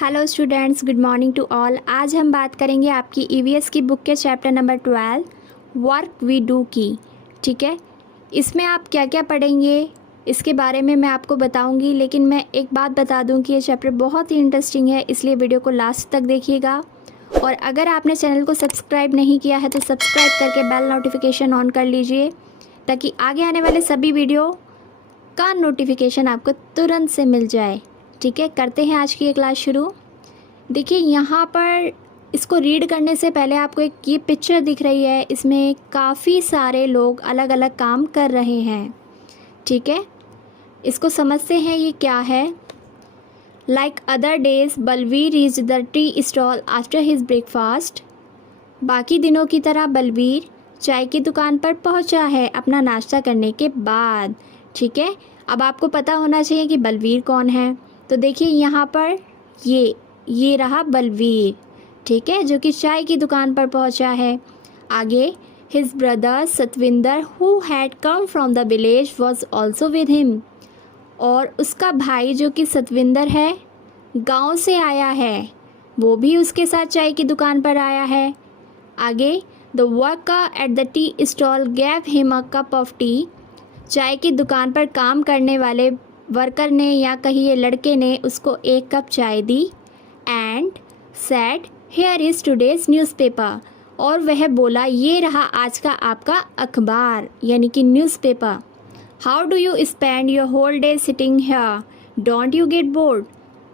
Hello students, good morning to all. आज हम बात करेंगे आपकी ईवीएस की बुक के chapter number 12 work we do की। ठीक है, इसमें आप क्या क्या पढ़ेंगे इसके बारे में मैं आपको बताऊंगी, लेकिन मैं एक बात बता दूं कि ये चैप्टर बहुत ही इंटरेस्टिंग है, इसलिए वीडियो को लास्ट तक देखिएगा। और अगर आपने चैनल को सब्सक्राइब नहीं किया है तो सब्सक्राइब करके बेल नोटिफिकेशन ऑन कर लीजिए, ताकि आगे आने वाले सभी वीडियो का नोटिफिकेशन आपको तुरंत से मिल जाए। ठीक है, करते हैं आज की ये क्लास शुरू। देखिए यहाँ पर इसको रीड करने से पहले आपको एक ये पिक्चर दिख रही है, इसमें काफ़ी सारे लोग अलग अलग काम कर रहे हैं। ठीक है, इसको समझते हैं ये क्या है। Like other days Balvir reach the tea stall after his breakfast. बाकी दिनों की तरह बलवीर चाय की दुकान पर पहुंचा है अपना नाश्ता करने के बाद। ठीक है, अब आपको पता होना चाहिए कि बलवीर कौन है। तो देखिए यहाँ पर ये रहा बलवीर, ठीक है, जो कि चाय की दुकान पर पहुंचा है। आगे his brother Satvinder who had come from the village was also with him. और उसका भाई जो कि सतविंदर है, गांव से आया है, वो भी उसके साथ चाय की दुकान पर आया है। आगे the worker at the tea stall gave him a cup of T. चाय की दुकान पर काम करने वाले वर्कर ने या कहिए लड़के ने उसको एक कप चाय दी। And said here is today's newspaper. और वह बोला ये रहा आज का आपका अखबार यानी कि newspaper. How do you spend your whole day sitting here, don't you get bored,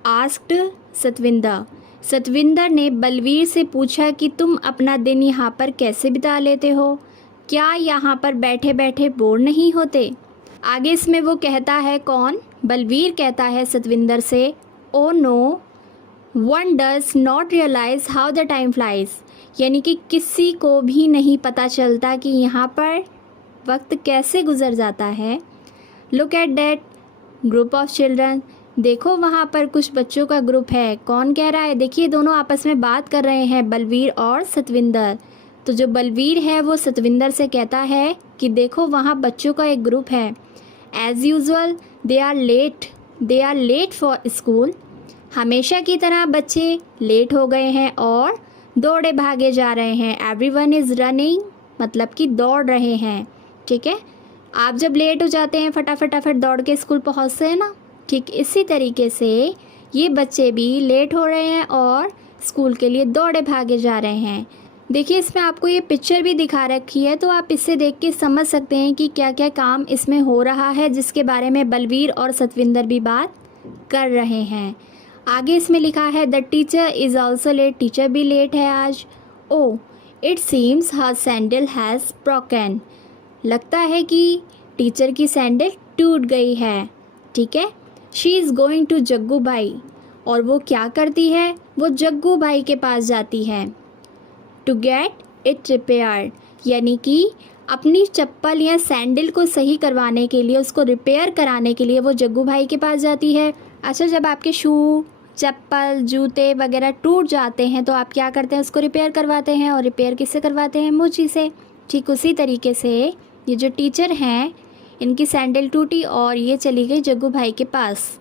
asked Satvinder. Satvinder ने बलवीर से पूछा कि तुम अपना दिन यहाँ पर कैसे बिता लेते हो, क्या यहाँ पर बैठे बैठे बोर नहीं होते। आगे इसमें वो कहता है, कौन, बलवीर कहता है सतविंदर से, oh no one does not realise how the time flies. यानी कि किसी को भी नहीं पता चलता कि यहाँ पर वक्त कैसे गुजर जाता है। Look at that group of children. देखो वहाँ पर कुछ बच्चों का ग्रुप है। कौन कह रहा है, देखिए दोनों आपस में बात कर रहे हैं, बलवीर और सतविंदर। तो जो बलवीर है वो सतविंदर से कहता है कि देखो वहाँ बच्चों का एक ग्रुप है। As usual they are late for school. हमेशा की तरह बच्चे लेट हो गए हैं और दौड़े भागे जा रहे हैं। एवरीवन इज़ रनिंग, मतलब कि दौड़ रहे हैं। ठीक है, आप जब लेट हो जाते हैं फटाफट दौड़ के स्कूल पहुंचते हैं ना, ठीक इसी तरीके से ये बच्चे भी लेट हो रहे हैं और स्कूल के लिए दौड़े भागे जा रहे हैं। देखिए इसमें आपको ये पिक्चर भी दिखा रखी है, तो आप इससे देख के समझ सकते हैं कि क्या क्या काम इसमें हो रहा है, जिसके बारे में बलवीर और सतविंदर भी बात कर रहे हैं। आगे इसमें लिखा है the teacher is also late. Teacher भी लेट है आज। Oh it seems her sandal has broken. लगता है कि टीचर की सैंडल टूट गई है। ठीक है, she is going to Jaggu भाई। और वो क्या करती है, वो जग्गू भाई के पास जाती है। टू गेट इट रिपेयर्ड, यानी कि अपनी चप्पल या सैंडल को सही करवाने के लिए, उसको रिपेयर कराने के लिए वो जग्गू भाई के पास जाती है। अच्छा, जब आपके शू, चप्पल, जूते वगैरह टूट जाते हैं तो आप क्या करते हैं, उसको रिपेयर करवाते हैं। और रिपेयर किससे करवाते हैं, मोची से। ठीक उसी तरीके से ये जो टीचर हैं, इनकी सैंडल टूटी और ये चली गई जग्गू भाई के पास,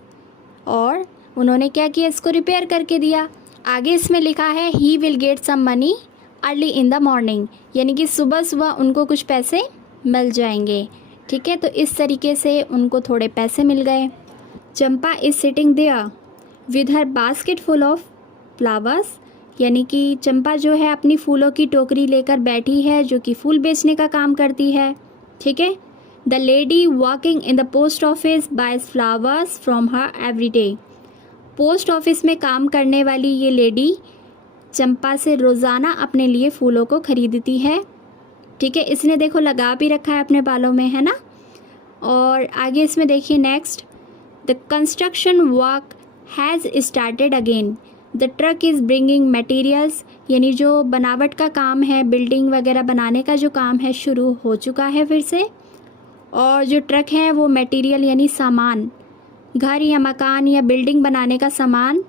और उन्होंने क्या किया, इसको रिपेयर करके दिया। आगे इसमें लिखा है he will get some money early in the morning, यानी कि सुबह सुबह उनको कुछ पैसे मिल जाएंगे। ठीक है, तो इस तरीके से उनको थोड़े पैसे मिल गए। Champa is sitting there with her basket full of flowers, यानी कि चंपा जो है अपनी फूलों की टोकरी लेकर बैठी है, जो कि फूल बेचने का काम करती है। ठीक है, the lady working in the post office buys flowers from her every day. Post office में काम करने वाली ये लेडी चंपा से रोज़ाना अपने लिए फूलों को खरीदती है। ठीक है, इसने देखो लगा भी रखा है अपने बालों में, है ना। और आगे इसमें देखिए next, the construction work has started again. The truck is bringing materials, यानी जो बनावट का काम है, बिल्डिंग वगैरह बनाने का जो काम है, शुरू हो चुका है फिर से। और जो ट्रक है वो मटेरियल यानी सामान, घर या मकान या बिल्डिंग बनाने का सामान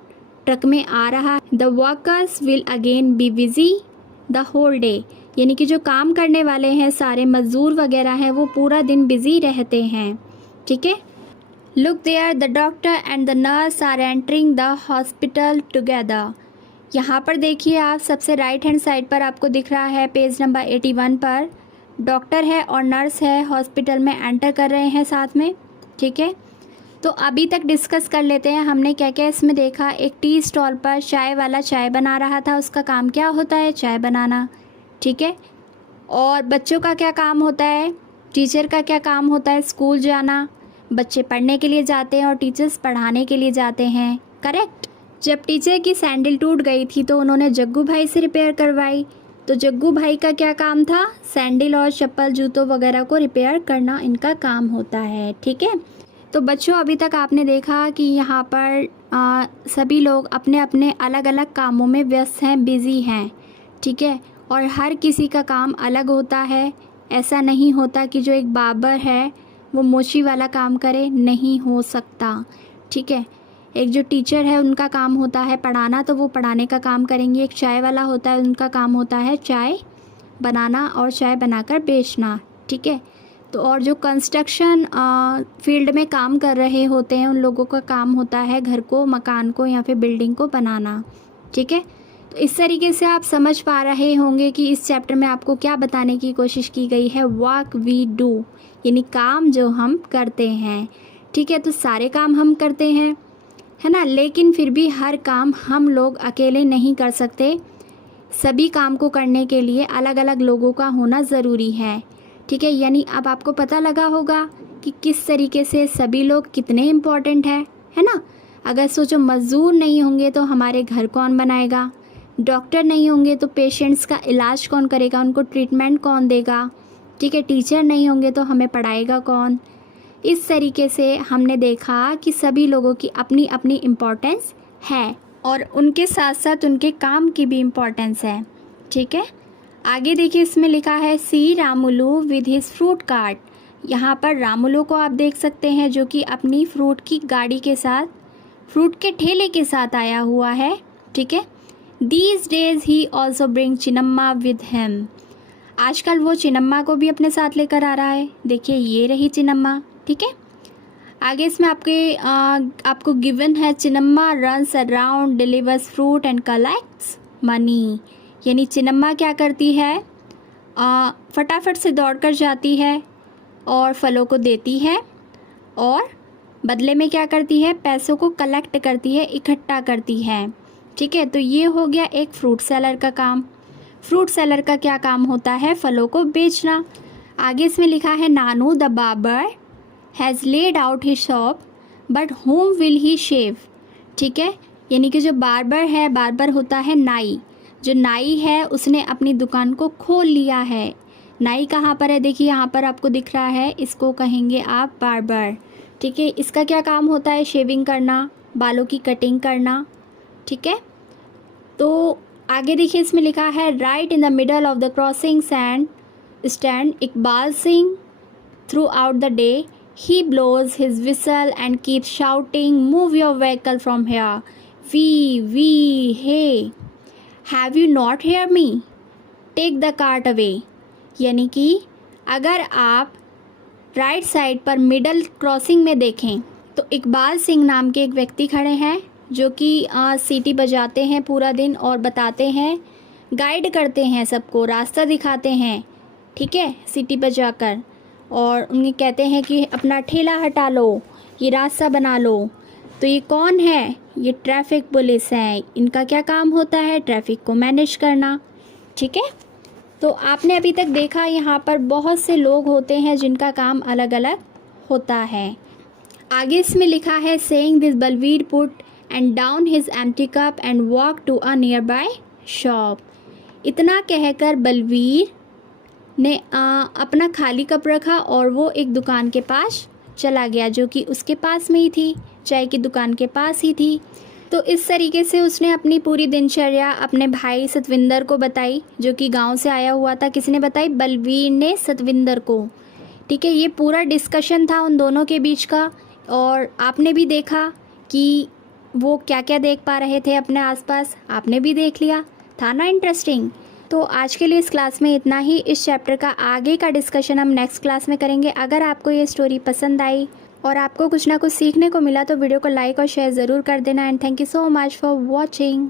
ट्रक में आ रहा है। The workers will again be busy the whole day, यानी कि जो काम करने वाले हैं, सारे मजदूर वगैरह हैं, वो पूरा दिन बिजी रहते हैं। ठीक है, look there the doctor and the nurse are entering the hospital together. यहाँ पर देखिए आप, सबसे राइट हैंड साइड पर आपको दिख रहा है पेज नंबर 81 पर डॉक्टर है और नर्स है, हॉस्पिटल में एंटर कर रहे हैं साथ में। ठीक है, तो अभी तक डिस्कस कर लेते हैं हमने क्या क्या इसमें देखा। एक टी स्टॉल पर चाय वाला चाय बना रहा था, उसका काम क्या होता है? चाय बनाना। ठीक है, और बच्चों का क्या काम होता है? टीचर का क्या काम होता है? स्कूल जाना। बच्चे पढ़ने के लिए जाते हैं और टीचर्स पढ़ाने के लिए जाते हैं। करेक्ट। जब टीचर की सैंडल टूट गई थी तो उन्होंने जग्गू भाई से रिपेयर करवाई। तो जग्गू भाई का क्या काम था? सैंडल और चप्पल जूतों वगैरह को रिपेयर करना इनका काम होता है। ठीक है, तो बच्चों अभी तक आपने देखा कि यहाँ पर सभी लोग अपने अपने अलग अलग कामों में व्यस्त हैं, बिज़ी हैं। ठीक है, और हर किसी का काम अलग होता है। ऐसा नहीं होता कि जो एक बार्बर है वो मोची वाला काम करे, नहीं हो सकता। ठीक है, एक जो टीचर है उनका काम होता है पढ़ाना, तो वो पढ़ाने का काम करेंगे। एक चाय वाला होता है, उनका काम होता है चाय बनाना और चाय बनाकर बेचना। ठीक है, तो और जो कंस्ट्रक्शन फील्ड में काम कर रहे होते हैं उन लोगों का काम होता है घर को, मकान को या फिर बिल्डिंग को बनाना। ठीक है, तो इस तरीके से आप समझ पा रहे होंगे कि इस चैप्टर में आपको क्या बताने की कोशिश की गई है। वर्क वी डू, यानी काम जो हम करते हैं। ठीक है, तो सारे काम हम करते हैं, है ना, लेकिन फिर भी हर काम हम लोग अकेले नहीं कर सकते। सभी काम को करने के लिए अलग अलग लोगों का होना ज़रूरी है। ठीक है, यानी अब आपको पता लगा होगा कि किस तरीके से सभी लोग कितने इम्पॉर्टेंट है ना। अगर सोचो मज़दूर नहीं होंगे तो हमारे घर कौन बनाएगा, डॉक्टर नहीं होंगे तो पेशेंट्स का इलाज कौन करेगा, उनको ट्रीटमेंट कौन देगा। ठीक है, टीचर नहीं होंगे तो हमें पढ़ाएगा कौन। इस तरीके से हमने देखा कि सभी लोगों की अपनी अपनी इम्पोर्टेंस है और उनके साथ साथ उनके काम की भी इम्पोर्टेंस है। ठीक है, आगे देखिए इसमें लिखा है see Ramulu with his fruit cart. यहाँ पर रामुलू को आप देख सकते हैं जो कि अपनी फ्रूट की गाड़ी के साथ, फ्रूट के ठेले के साथ आया हुआ है। ठीक है, these days he also bring Chinnamma with him. आजकल वो चिनम्मा को भी अपने साथ लेकर आ रहा है। देखिए ये रही चिनम्मा। ठीक है, आगे इसमें आपको गिवन है Chinamma runs around, delivers fruit and collects money. यानी चिनम्मा क्या करती है? फटाफट से दौड़कर जाती है और फलों को देती है और बदले में क्या करती है? पैसों को कलेक्ट करती है, इकट्ठा करती है। ठीक है, तो ये हो गया एक फ्रूट सेलर का काम। फ्रूट सेलर का क्या काम होता है? फलों को बेचना। आगे इसमें लिखा है Nanu the barber has laid out his shop but home will he shave. ठीक है, यानी कि जो बार्बर है, बार्बर होता है नाई। जो नाई है उसने अपनी दुकान को खोल लिया है। नाई कहाँ पर है? देखिए यहाँ पर आपको दिख रहा है, इसको कहेंगे आप बार्बर। ठीक है, इसका क्या काम होता है? शेविंग करना, बालों की कटिंग करना। ठीक है, तो आगे देखिए इसमें लिखा है right in the middle of the crossing stand Iqbal Singh through out the day he blows his whistle and keeps shouting, move your vehicle from here, we, hey, have you not heard me, take the cart away। यानी कि अगर आप right side पर middle crossing में देखें तो इकबाल सिंह नाम के एक व्यक्ति खड़े हैं जो कि सीटी बजाते हैं पूरा दिन और बताते हैं, गाइड करते हैं, सबको रास्ता दिखाते हैं। ठीक है, सीटी बजाकर, और उन्हें कहते हैं कि अपना ठेला हटा लो, ये रास्ता बना लो। तो ये कौन है? ये ट्रैफिक पुलिस है। इनका क्या काम होता है? ट्रैफिक को मैनेज करना। ठीक है, तो आपने अभी तक देखा यहाँ पर बहुत से लोग होते हैं जिनका काम अलग अलग होता है। आगे इसमें लिखा है saying this Balveer put and down his empty cup and walk to a nearby shop. इतना कहकर बलवीर ने अपना खाली कप रखा और वो एक दुकान के पास चला गया जो कि उसके पास में ही थी, चाय की दुकान के पास ही थी। तो इस तरीके से उसने अपनी पूरी दिनचर्या अपने भाई सतविंदर को बताई जो कि गांव से आया हुआ था। किसने बताई? बलवीर ने सतविंदर को। ठीक है, ये पूरा डिस्कशन था उन दोनों के बीच का और आपने भी देखा कि वो क्या क्या देख पा रहे थे अपने आसपास। आपने भी देख लिया, था ना इंटरेस्टिंग। तो आज के लिए इस क्लास में इतना ही। इस चैप्टर का आगे का डिस्कशन हम नेक्स्ट क्लास में करेंगे। अगर आपको ये स्टोरी पसंद आई और आपको कुछ ना कुछ सीखने को मिला तो वीडियो को लाइक और शेयर ज़रूर कर देना। And thank you so much for watching.